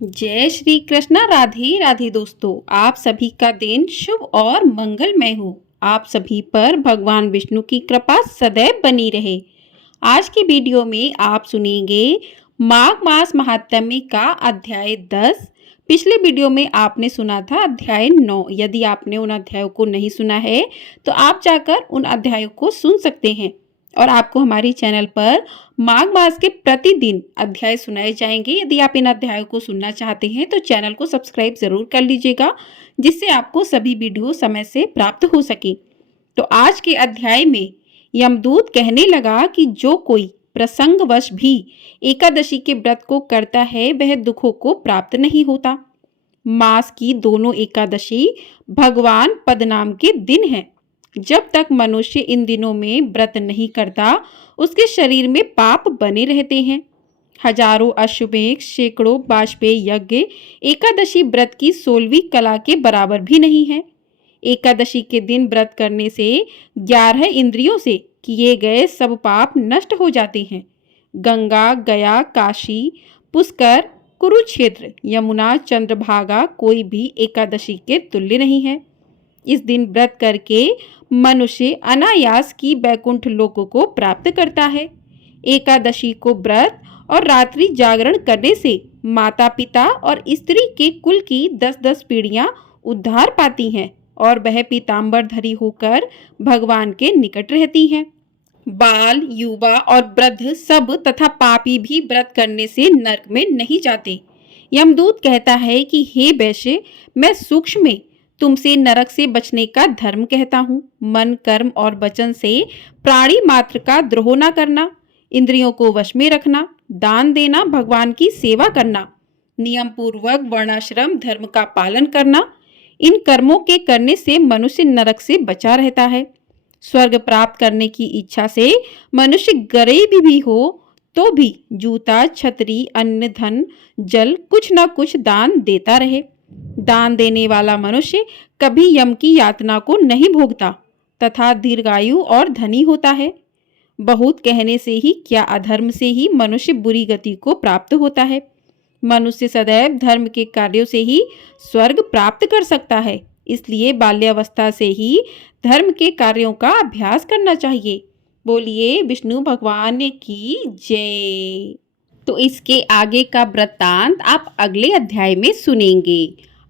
जय श्री कृष्णा। राधे राधे दोस्तों, आप सभी का दिन शुभ और मंगलमय हो। आप सभी पर भगवान विष्णु की कृपा सदैव बनी रहे। आज की वीडियो में आप सुनेंगे माघ मास महात्म्य का अध्याय 10। पिछले वीडियो में आपने सुना था अध्याय 9। यदि आपने उन अध्यायों को नहीं सुना है तो आप जाकर उन अध्यायों को सुन सकते हैं। और आपको हमारी चैनल पर माघ मास के प्रतिदिन अध्याय सुनाए जाएंगे। यदि आप इन अध्यायों को सुनना चाहते हैं तो चैनल को सब्सक्राइब जरूर कर लीजिएगा, जिससे आपको सभी वीडियो समय से प्राप्त हो सके। तो आज के अध्याय में यमदूत कहने लगा कि जो कोई प्रसंगवश भी एकादशी के व्रत को करता है वह दुखों को प्राप्त नहीं होता। मास की दोनों एकादशी भगवान पद्मनाभ के दिन है। जब तक मनुष्य इन दिनों में व्रत नहीं करता उसके शरीर में पाप बने रहते हैं। हजारों अश्वमेध सैकड़ों वाजपेयी यज्ञ एकादशी व्रत की 16वीं कला के बराबर भी नहीं है। एकादशी के दिन व्रत करने से 11 इंद्रियों से किए गए सब पाप नष्ट हो जाते हैं। गंगा, गया, काशी, पुष्कर, कुरुक्षेत्र, यमुना, चंद्रभागा कोई भी एकादशी के तुल्य नहीं है। इस दिन व्रत करके मनुष्य अनायास की वैकुंठ लोक को प्राप्त करता है। एकादशी को व्रत और रात्रि जागरण करने से माता पिता और स्त्री के कुल की 10-10 पीढ़ियां उद्धार पाती हैं और वह पीताम्बर धरी होकर भगवान के निकट रहती हैं। बाल, युवा और वृद्ध सब तथा पापी भी व्रत करने से नरक में नहीं जाते। यमदूत कहता है कि हे वैश्य, मैं सूक्ष्म में तुमसे नरक से बचने का धर्म कहता हूँ। मन, कर्म और वचन से प्राणी मात्र का द्रोह न करना, इंद्रियों को वश में रखना, दान देना, भगवान की सेवा करना, नियम पूर्वक वर्णाश्रम धर्म का पालन करना, इन कर्मों के करने से मनुष्य नरक से बचा रहता है। स्वर्ग प्राप्त करने की इच्छा से मनुष्य गरीब भी हो तो भी जूता, छतरी, अन्न, धन, जल कुछ न कुछ दान देता रहे। दान देने वाला मनुष्य कभी यम की यातना को नहीं भोगता तथा दीर्घायु और धनी होता है। बहुत कहने से ही क्या अधर्म से ही मनुष्य बुरी गति को प्राप्त होता है। मनुष्य सदैव धर्म के कार्यों से ही स्वर्ग प्राप्त कर सकता है। इसलिए बाल्यावस्था से ही धर्म के कार्यों का अभ्यास करना चाहिए। बोलिए विष्णु भगवान की जय। तो इसके आगे का वृत्तांत आप अगले अध्याय में सुनेंगे।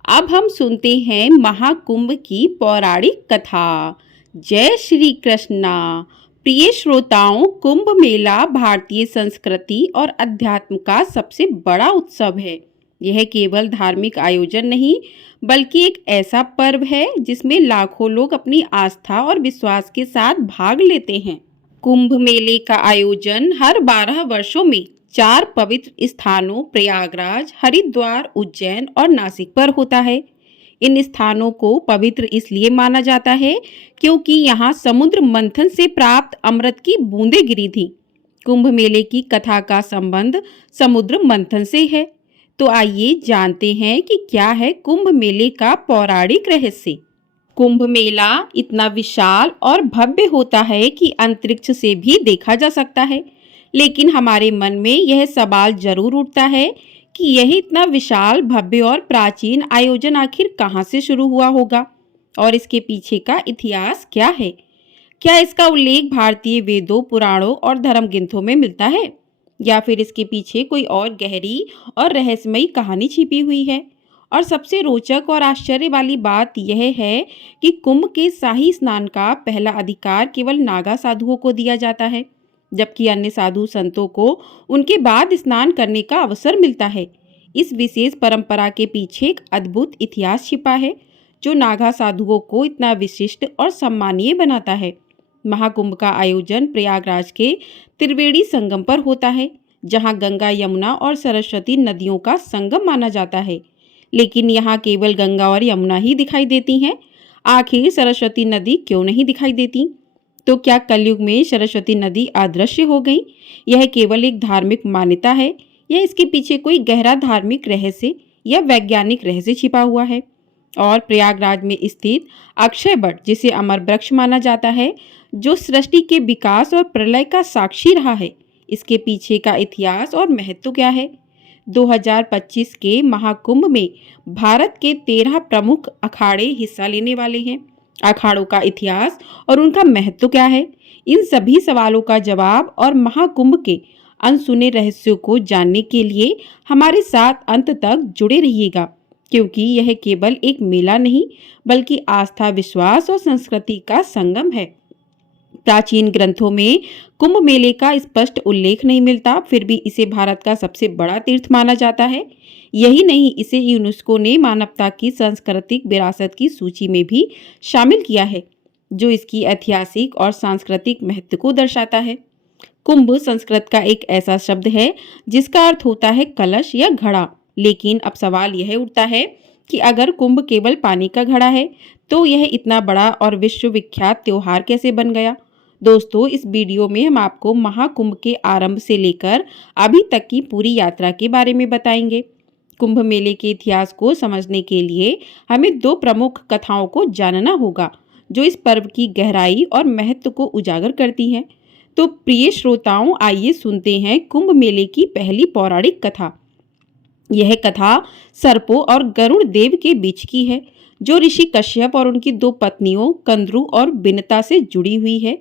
अब हम सुनते हैं महाकुंभ की पौराणिक कथा। जय श्री कृष्णा। प्रिय श्रोताओं, कुंभ मेला भारतीय संस्कृति और अध्यात्म का सबसे बड़ा उत्सव है। यह केवल धार्मिक आयोजन नहीं बल्कि एक ऐसा पर्व है जिसमें लाखों लोग अपनी आस्था और विश्वास के साथ भाग लेते हैं। कुंभ मेले का आयोजन हर 12 वर्षों में 4 पवित्र स्थानों प्रयागराज, हरिद्वार, उज्जैन और नासिक पर होता है। इन स्थानों को पवित्र इसलिए माना जाता है क्योंकि यहाँ समुद्र मंथन से प्राप्त अमृत की बूंदें गिरी थी। कुंभ मेले की कथा का संबंध समुद्र मंथन से है। तो आइए जानते हैं कि क्या है कुंभ मेले का पौराणिक रहस्य। कुंभ मेला इतना विशाल और भव्य होता है कि अंतरिक्ष से भी देखा जा सकता है। लेकिन हमारे मन में यह सवाल जरूर उठता है कि यह इतना विशाल, भव्य और प्राचीन आयोजन आखिर कहाँ से शुरू हुआ होगा और इसके पीछे का इतिहास क्या है। क्या इसका उल्लेख भारतीय वेदों, पुराणों और धर्म ग्रंथों में मिलता है या फिर इसके पीछे कोई और गहरी और रहस्यमयी कहानी छिपी हुई है। और सबसे रोचक और आश्चर्य वाली बात यह है कि कुंभ के शाही स्नान का पहला अधिकार केवल नागा साधुओं को दिया जाता है, जबकि अन्य साधु संतों को उनके बाद स्नान करने का अवसर मिलता है। इस विशेष परंपरा के पीछे एक अद्भुत इतिहास छिपा है जो नागा साधुओं को इतना विशिष्ट और सम्मानीय बनाता है। महाकुंभ का आयोजन प्रयागराज के त्रिवेणी संगम पर होता है, जहां गंगा, यमुना और सरस्वती नदियों का संगम माना जाता है। लेकिन यहाँ केवल गंगा और यमुना ही दिखाई देती हैं। आखिर सरस्वती नदी क्यों नहीं दिखाई देती? तो क्या कलयुग में सरस्वती नदी अदृश्य हो गई? यह केवल एक धार्मिक मान्यता है या इसके पीछे कोई गहरा धार्मिक रहस्य या वैज्ञानिक रहस्य छिपा हुआ है? और प्रयागराज में स्थित अक्षय वट, जिसे अमर वृक्ष माना जाता है, जो सृष्टि के विकास और प्रलय का साक्षी रहा है, इसके पीछे का इतिहास और महत्व क्या है? 2025 के महाकुंभ में भारत के 13 प्रमुख अखाड़े हिस्सा लेने वाले हैं। अखाड़ों का इतिहास और उनका महत्व क्या है, इन सभी सवालों का जवाब और महाकुंभ के अनसुने रहस्यों को जानने के लिए हमारे साथ अंत तक जुड़े रहिएगा, क्योंकि यह केवल एक मेला नहीं बल्कि आस्था, विश्वास और संस्कृति का संगम है। प्राचीन ग्रंथों में कुंभ मेले का स्पष्ट उल्लेख नहीं मिलता, फिर भी इसे भारत का सबसे बड़ा तीर्थ माना जाता है। यही नहीं, इसे यूनेस्को ने मानवता की सांस्कृतिक विरासत की सूची में भी शामिल किया है, जो इसकी ऐतिहासिक और सांस्कृतिक महत्व को दर्शाता है। कुंभ संस्कृत का एक ऐसा शब्द है जिसका अर्थ होता है कलश या घड़ा। लेकिन अब सवाल यह उठता है कि अगर कुंभ केवल पानी का घड़ा है तो यह इतना बड़ा और विश्व विख्यात त्योहार कैसे बन गया। दोस्तों, इस वीडियो में हम आपको महाकुंभ के आरंभ से लेकर अभी तक की पूरी यात्रा के बारे में बताएंगे। कुंभ मेले के इतिहास को समझने के लिए हमें दो प्रमुख कथाओं को जानना होगा जो इस पर्व की गहराई और महत्व को उजागर करती हैं। तो प्रिय श्रोताओं, आइए सुनते हैं कुंभ मेले की पहली पौराणिक कथा। यह कथा सर्पों और गरुड़ देव के बीच की है, जो ऋषि कश्यप और उनकी दो पत्नियों कंद्रु और बिनता से जुड़ी हुई है।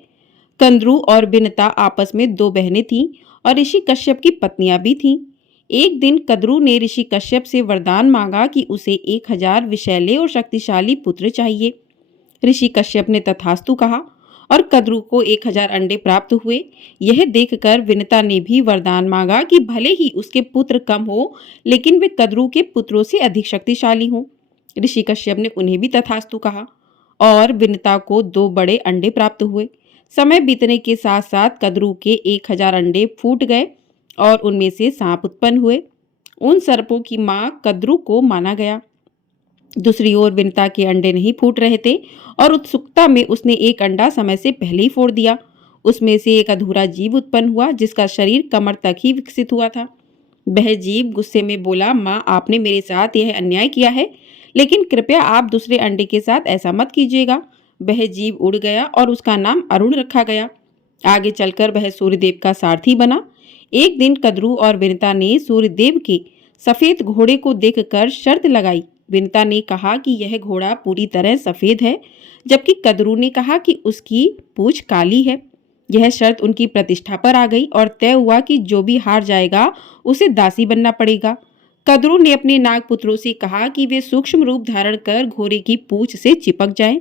कंद्रु और बिनता आपस में दो बहनें थीं और ऋषि कश्यप की पत्नियां भी थीं। एक दिन कंद्रु ने ऋषि कश्यप से वरदान मांगा कि उसे 1000 विषैले और शक्तिशाली पुत्र चाहिए। ऋषि कश्यप ने तथास्तु कहा और कंद्रु को 1000 अंडे प्राप्त हुए। यह देखकर विनता ने भी वरदान मांगा कि भले ही उसके पुत्र कम हो, लेकिन वे कंद्रु के पुत्रों से अधिक शक्तिशाली हों। ऋषि कश्यप ने उन्हें भी तथास्तु कहा और विनता को 2 बड़े अंडे प्राप्त हुए। समय बीतने के साथ साथ कंद्रु के 1000 अंडे फूट गए और उनमें से सांप उत्पन्न हुए। उन सर्पों की मां कंद्रु को माना गया। दूसरी ओर विनता के अंडे नहीं फूट रहे थे और उत्सुकता में उसने एक अंडा समय से पहले ही फोड़ दिया। उसमें से एक अधूरा जीव उत्पन्न हुआ जिसका शरीर कमर तक ही विकसित हुआ था। वह जीव गुस्से में बोला, माँ, आपने मेरे साथ यह अन्याय किया है, लेकिन कृपया आप दूसरे अंडे के साथ ऐसा मत कीजिएगा। वह जीव उड़ गया और उसका नाम अरुण रखा गया। आगे चलकर वह सूर्यदेव का सारथी बना। एक दिन कंद्रु और विनता ने सूर्यदेव के सफेद घोड़े को देखकर शर्त लगाई। विनता ने कहा कि यह घोड़ा पूरी तरह सफेद है, जबकि कंद्रु ने कहा कि उसकी पूंछ काली है। यह शर्त उनकी प्रतिष्ठा पर आ गई और तय हुआ कि जो भी हार जाएगा उसे दासी बनना पड़ेगा। कंद्रु ने अपने नागपुत्रों से कहा कि वे सूक्ष्म रूप धारण कर घोड़े की पूंछ से चिपक जाएं,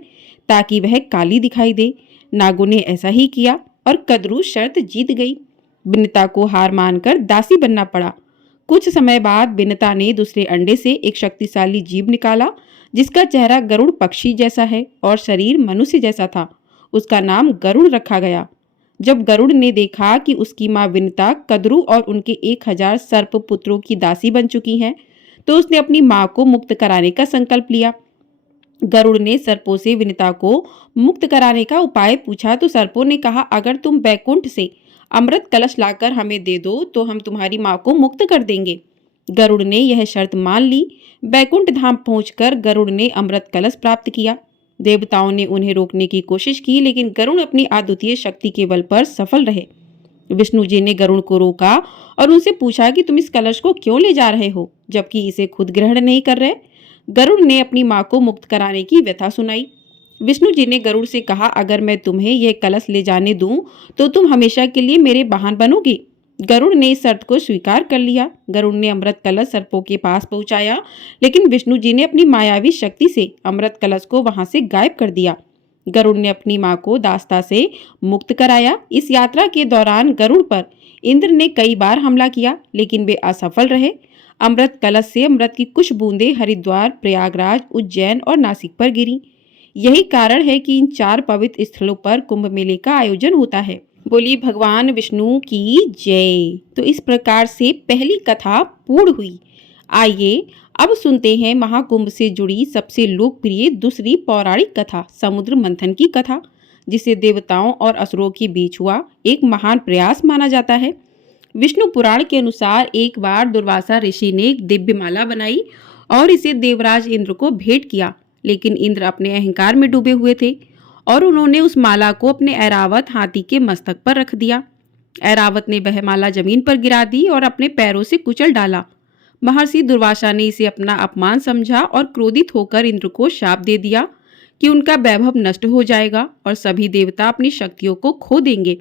ताकि वह काली दिखाई दे। नागों ने ऐसा ही किया और कंद्रु शर्त जीत गई। विनता को हार मानकर दासी बनना पड़ा। कुछ समय बाद विनता ने दूसरे अंडे से एक शक्तिशाली जीव निकाला जिसका चेहरा गरुड़ पक्षी जैसा है और शरीर मनुष्य जैसा था। उसका नाम गरुड़ रखा गया। जब गरुड़ ने देखा कि उसकी मां विनता कंद्रु और उनके 1000 सर्प पुत्रों की दासी बन चुकी हैं, तो उसने अपनी मां को मुक्त कराने का संकल्प लिया। गरुड़ ने सर्पों से विनता को मुक्त कराने का उपाय पूछा तो सर्पों ने कहा, अगर तुम बैकुंठ से अमृत कलश लाकर हमें दे दो तो हम तुम्हारी मां को मुक्त कर देंगे। गरुड़ ने यह शर्त मान ली। बैकुंठ धाम पहुंचकर गरुड़ ने अमृत कलश प्राप्त किया। देवताओं ने उन्हें रोकने की कोशिश की, लेकिन गरुड़ अपनी अद्वितीय शक्ति के बल पर सफल रहे। विष्णु जी ने गरुड़ को रोका और उनसे पूछा कि तुम इस कलश को क्यों ले जा रहे हो, जबकि इसे खुद ग्रहण नहीं कर रहे। गरुड़ ने अपनी मां को मुक्त कराने की व्यथा सुनाई। विष्णु जी ने गरुड़ से कहा, अगर मैं तुम्हें यह कलश ले जाने दूं तो तुम हमेशा के लिए मेरे वाहन बनोगे। गरुड़ ने इस शर्त को स्वीकार कर लिया। गरुड़ ने अमृत कलश सर्पों के पास पहुंचाया, लेकिन विष्णु जी ने अपनी मायावी शक्ति से अमृत कलश को वहां से गायब कर दिया। गरुड़ ने अपनी मां को दास्ता से मुक्त कराया। इस यात्रा के दौरान गरुड़ पर इंद्र ने कई बार हमला किया, लेकिन वे असफल रहे। अमृत कलश से अमृत की कुछ बूंदें हरिद्वार, प्रयागराज, उज्जैन और नासिक पर गिरी। यही कारण है कि इन 4 पवित्र स्थलों पर कुंभ मेले का आयोजन होता है। बोली भगवान विष्णु की जय। तो इस प्रकार से पहली कथा पूर्ण हुई। आइए अब सुनते हैं महाकुंभ से जुड़ी सबसे लोकप्रिय दूसरी पौराणिक कथा, समुद्र मंथन की कथा, जिसे देवताओं और असुरों के बीच हुआ एक महान प्रयास माना जाता है। विष्णु पुराण के अनुसार एक बार दुर्वासा ऋषि ने एक दिव्य माला बनाई और इसे देवराज इंद्र को भेंट किया, लेकिन इंद्र अपने अहंकार में डूबे हुए थे और उन्होंने उस माला को अपने ऐरावत हाथी के मस्तक पर रख दिया। ऐरावत ने वह माला जमीन पर गिरा दी और अपने पैरों से कुचल डाला। महर्षि दुर्वासा ने इसे अपना अपमान समझा और क्रोधित होकर इंद्र को शाप दे दिया कि उनका वैभव नष्ट हो जाएगा और सभी देवता अपनी शक्तियों को खो देंगे।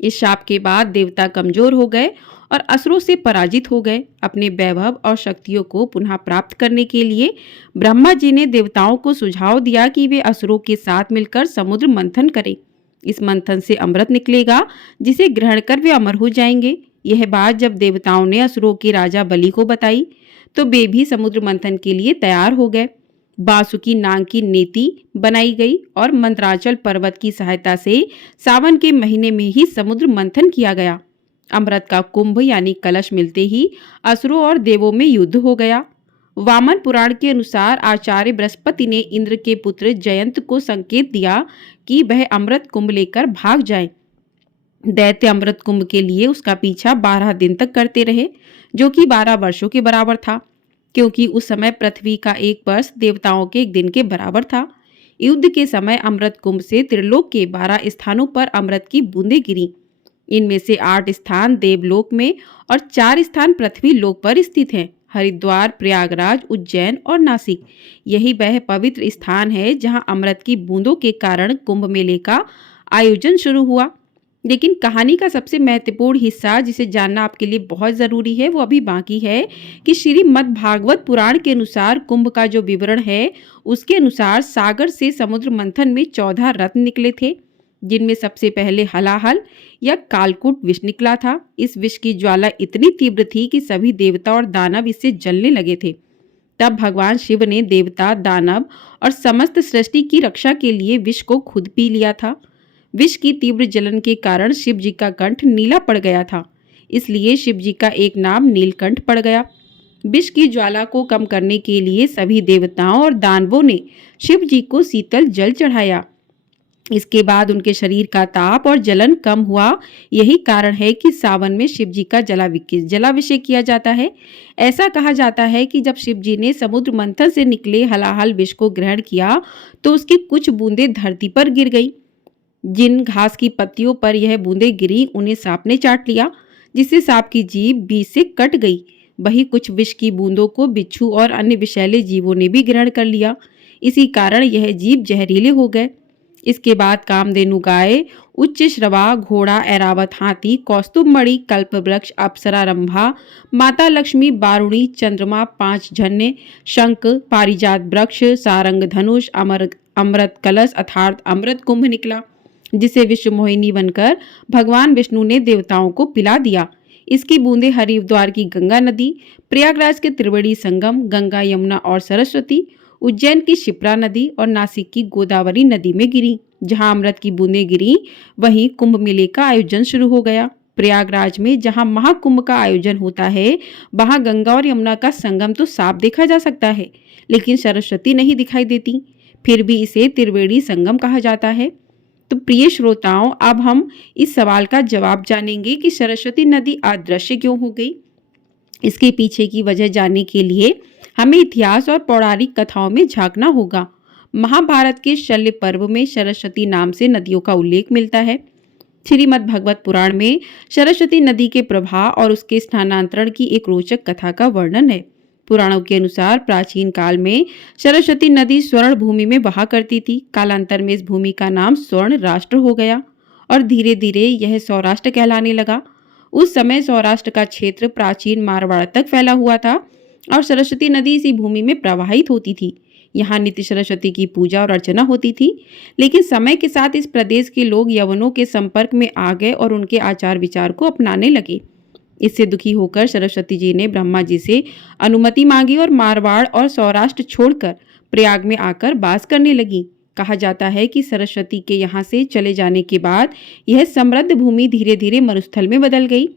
इस शाप के बाद देवता कमजोर हो गए और असुरों से पराजित हो गए। अपने वैभव और शक्तियों को पुनः प्राप्त करने के लिए ब्रह्मा जी ने देवताओं को सुझाव दिया कि वे असुरों के साथ मिलकर समुद्र मंथन करें। इस मंथन से अमृत निकलेगा जिसे ग्रहण कर वे अमर हो जाएंगे। यह बात जब देवताओं ने असुरों के राजा बलि को बताई तो वे भी समुद्र मंथन के लिए तैयार हो गए। बासुकी नाग की नेति बनाई गई और मंत्राचल पर्वत की सहायता से सावन के महीने में ही समुद्र मंथन किया गया। अमृत का कुंभ यानी कलश मिलते ही असुरों और देवों में युद्ध हो गया। वामन पुराण के अनुसार आचार्य बृहस्पति ने इंद्र के पुत्र जयंत को संकेत दिया कि वह अमृत कुंभ लेकर भाग जाए। दैत्य अमृत कुंभ के लिए उसका पीछा 12 दिन तक करते रहे, जो कि 12 वर्षों के बराबर था, क्योंकि उस समय पृथ्वी का एक वर्ष देवताओं के एक दिन के बराबर था। युद्ध के समय अमृत कुंभ से त्रिलोक के 12 स्थानों पर अमृत की बूंदें गिरी। इनमें से 8 स्थान देवलोक में और 4 स्थान पृथ्वी लोक पर स्थित हैं। हरिद्वार, प्रयागराज, उज्जैन और नासिक यही वह पवित्र स्थान है जहां अमृत की बूंदों के कारण कुंभ मेले का आयोजन शुरू हुआ। लेकिन कहानी का सबसे महत्वपूर्ण हिस्सा जिसे जानना आपके लिए बहुत ज़रूरी है वो अभी बाकी है कि श्रीमद् भागवत पुराण के अनुसार कुंभ का जो विवरण है उसके अनुसार सागर से समुद्र मंथन में 14 रत्न निकले थे, जिनमें सबसे पहले हलाहल या कालकूट विष निकला था। इस विष की ज्वाला इतनी तीव्र थी कि सभी देवता और दानव इससे जलने लगे थे। तब भगवान शिव ने देवता, दानव और समस्त सृष्टि की रक्षा के लिए विष को खुद पी लिया था। विष की तीव्र जलन के कारण शिव जी का कंठ नीला पड़ गया था, इसलिए शिव जी का एक नाम नीलकंठ पड़ गया। विष की ज्वाला को कम करने के लिए सभी देवताओं और दानवों ने शिव जी को शीतल जल चढ़ाया। इसके बाद उनके शरीर का ताप और जलन कम हुआ। यही कारण है कि सावन में शिव जी का जलाभिषेक किया जाता है। ऐसा कहा जाता है कि जब शिव जी ने समुद्र मंथन से निकले हलाहल विष को ग्रहण किया तो उसकी कुछ बूंदें धरती पर गिर गई। जिन घास की पत्तियों पर यह बूंदें गिरी उन्हें सांप ने चाट लिया, जिससे सांप की जीभ बीच से कट गई। वही कुछ विष की बूंदों को बिच्छू और अन्य विषैले जीवों ने भी ग्रहण कर लिया। इसी कारण यह जीव जहरीले हो गए। इसके बाद कामधेनु गाय, उच्च श्रवा, घोड़ा, ऐरावत हाथी, कौस्तुभमणि, कल्पवृक्ष, अप्सरा रंभा, माता लक्ष्मी, बारुणी, चंद्रमा, 5 झन्ने, शंख, पारिजात वृक्ष, सारंग धनुष, अमृत कलश अर्थात अमृत कुंभ निकला, जिसे विश्व मोहिनी बनकर भगवान विष्णु ने देवताओं को पिला दिया। इसकी बूंदें हरिद्वार की गंगा नदी, प्रयागराज के त्रिवेणी संगम, गंगा, यमुना और सरस्वती, उज्जैन की शिप्रा नदी और नासिक की गोदावरी नदी में गिरी। जहां अमृत की बूंदें गिरी वहीं कुंभ मेले का आयोजन शुरू हो गया। प्रयागराज में जहां महाकुंभ का आयोजन होता है वहां गंगा और यमुना का संगम तो साफ देखा जा सकता है, लेकिन सरस्वती नहीं दिखाई देती। फिर भी इसे त्रिवेणी संगम कहा जाता है। तो प्रिय श्रोताओं, अब हम इस सवाल का जवाब जानेंगे कि सरस्वती नदी अदृश्य क्यों हो गई। इसके पीछे की वजह जानने के लिए हमें इतिहास और पौराणिक कथाओं में झांकना होगा। महाभारत के शल्य पर्व में सरस्वती नाम से नदियों का उल्लेख मिलता है। श्रीमद् भागवत पुराण में सरस्वती नदी के प्रवाह और उसके स्थानांतरण की एक रोचक कथा का वर्णन है। पुराणों के अनुसार प्राचीन काल में सरस्वती नदी स्वर्ण भूमि में बहा करती थी। कालांतर में इस भूमि का नाम स्वर्ण राष्ट्र हो गया और धीरे धीरे यह सौराष्ट्र कहलाने लगा। उस समय सौराष्ट्र का क्षेत्र प्राचीन मारवाड़ तक फैला हुआ था और सरस्वती नदी इसी भूमि में प्रवाहित होती थी। यहाँ नित्य सरस्वती की पूजा और अर्चना होती थी। लेकिन समय के साथ इस प्रदेश के लोग यवनों के संपर्क में आ गए और उनके आचार विचार को अपनाने लगे। इससे दुखी होकर सरस्वती जी ने ब्रह्मा जी से अनुमति मांगी और मारवाड़ और सौराष्ट्र छोड़कर प्रयाग में आकर वास करने लगी। कहा जाता है कि सरस्वती के यहाँ से चले जाने के बाद यह समृद्ध भूमि धीरे धीरे मरुस्थल में बदल गई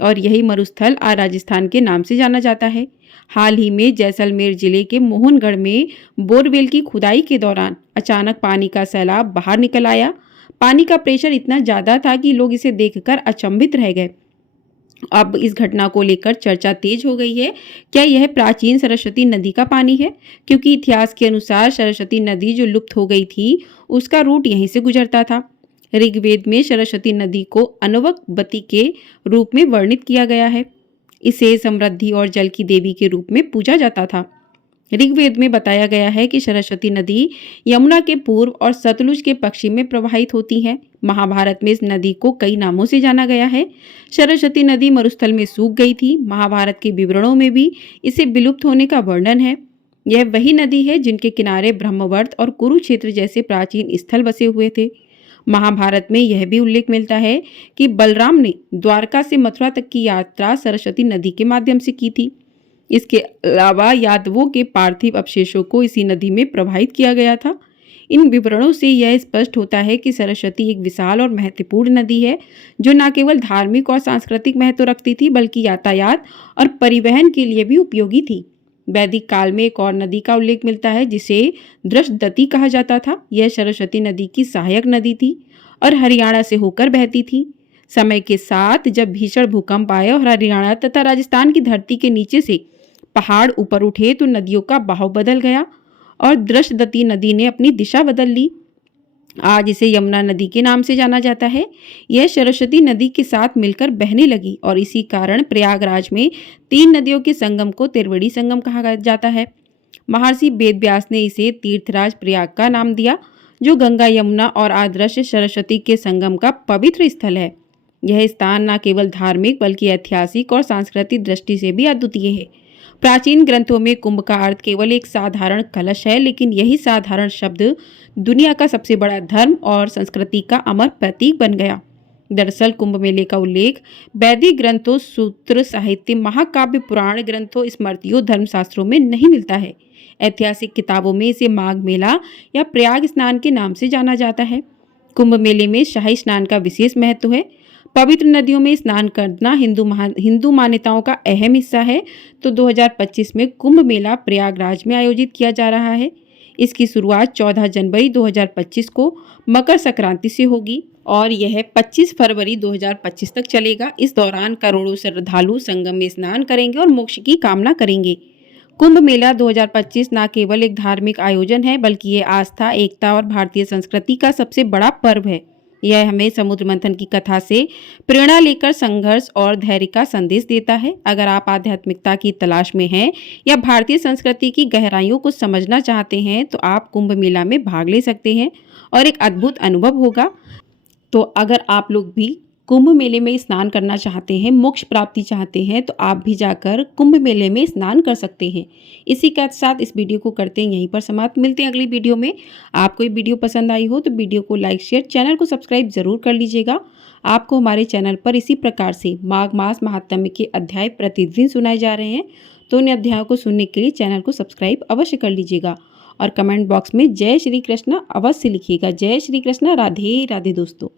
और यही मरुस्थल आज राजस्थान के नाम से जाना जाता है। हाल ही में जैसलमेर जिले के मोहनगढ़ में बोरवेल की खुदाई के दौरान अचानक पानी का सैलाब बाहर निकल आया। पानी का प्रेशर इतना ज़्यादा था कि लोग इसे देखकर अचंभित रह गए। अब इस घटना को लेकर चर्चा तेज हो गई है। क्या यह प्राचीन सरस्वती नदी का पानी है? क्योंकि इतिहास के अनुसार सरस्वती नदी जो लुप्त हो गई थी उसका रूट यहीं से गुजरता था। ऋग्वेद में सरस्वती नदी को अनवकवती के रूप में वर्णित किया गया है। इसे समृद्धि और जल की देवी के रूप में पूजा जाता था। ऋग्वेद में बताया गया है कि सरस्वती नदी यमुना के पूर्व और सतलुज के पश्चिम में प्रवाहित होती है। महाभारत में इस नदी को कई नामों से जाना गया है। सरस्वती नदी मरुस्थल में सूख गई थी। महाभारत के विवरणों में भी इसे विलुप्त होने का वर्णन है। यह वही नदी है जिनके किनारे ब्रह्मवर्त और कुरुक्षेत्र जैसे प्राचीन स्थल बसे हुए थे। महाभारत में यह भी उल्लेख मिलता है कि बलराम ने द्वारका से मथुरा तक की यात्रा सरस्वती नदी के माध्यम से की थी। इसके अलावा यादवों के पार्थिव अवशेषों को इसी नदी में प्रवाहित किया गया था। इन विवरणों से यह स्पष्ट होता है कि सरस्वती एक विशाल और महत्वपूर्ण नदी है, जो न केवल धार्मिक और सांस्कृतिक महत्व रखती थी, बल्कि यातायात और परिवहन के लिए भी उपयोगी थी। वैदिक काल में एक और नदी का उल्लेख मिलता है जिसे दृष्टदती कहा जाता था। यह सरस्वती नदी की सहायक नदी थी और हरियाणा से होकर बहती थी। समय के साथ जब भीषण भूकंप आए और हरियाणा तथा राजस्थान की धरती के नीचे से पहाड़ ऊपर उठे तो नदियों का बहाव बदल गया और दृष्टदती नदी ने अपनी दिशा बदल ली। आज इसे यमुना नदी के नाम से जाना जाता है। यह सरस्वती नदी के साथ मिलकर बहने लगी और इसी कारण प्रयागराज में 3 नदियों के संगम को त्रिवेणी संगम कहा जाता है। महर्षि वेदव्यास ने इसे तीर्थराज प्रयाग का नाम दिया, जो गंगा, यमुना और आदर्श सरस्वती के संगम का पवित्र स्थल है। यह स्थान न केवल धार्मिक बल्कि ऐतिहासिक और सांस्कृतिक दृष्टि से भी अद्वितीय है। प्राचीन ग्रंथों में कुंभ का अर्थ केवल एक साधारण कलश है, लेकिन यही साधारण शब्द दुनिया का सबसे बड़ा धर्म और संस्कृति का अमर प्रतीक बन गया। दरअसल कुंभ मेले का उल्लेख वैदिक ग्रंथों, सूत्र साहित्य, महाकाव्य, पुराण ग्रंथों, स्मृतियों, धर्मशास्त्रों में नहीं मिलता है। ऐतिहासिक किताबों में इसे माघ मेला या प्रयाग स्नान के नाम से जाना जाता है। कुंभ मेले में शाही स्नान का विशेष महत्व है। पवित्र नदियों में स्नान करना हिंदू मान्यताओं का अहम हिस्सा है। तो 2025 में कुंभ मेला प्रयागराज में आयोजित किया जा रहा है। इसकी शुरुआत 14 जनवरी 2025 को मकर संक्रांति से होगी और यह 25 फरवरी 2025 तक चलेगा। इस दौरान करोड़ों श्रद्धालु संगम में स्नान करेंगे और मोक्ष की कामना करेंगे। कुंभ मेला 2025 न केवल एक धार्मिक आयोजन है, बल्कि ये आस्था, एकता और भारतीय संस्कृति का सबसे बड़ा पर्व है। यह हमें समुद्र मंथन की कथा से प्रेरणा लेकर संघर्ष और धैर्य का संदेश देता है। अगर आप आध्यात्मिकता की तलाश में हैं या भारतीय संस्कृति की गहराइयों को समझना चाहते हैं, तो आप कुंभ मेला में भाग ले सकते हैं और एक अद्भुत अनुभव होगा। तो अगर आप लोग भी कुंभ मेले में स्नान करना चाहते हैं, मोक्ष प्राप्ति चाहते हैं, तो आप भी जाकर कुंभ मेले में स्नान कर सकते हैं। इसी के साथ इस वीडियो को करते हैं यहीं पर समाप्त। मिलते हैं अगली वीडियो में। आपको ये वीडियो पसंद आई हो तो वीडियो को लाइक, शेयर, चैनल को सब्सक्राइब जरूर कर लीजिएगा। आपको हमारे चैनल पर इसी प्रकार से माघ मास महात्म्य के अध्याय प्रतिदिन सुनाए जा रहे हैं, तो उन अध्यायों को सुनने के लिए चैनल को सब्सक्राइब अवश्य कर लीजिएगा और कमेंट बॉक्स में जय श्री कृष्ण अवश्य लिखिएगा। जय श्री कृष्ण। राधे राधे दोस्तों।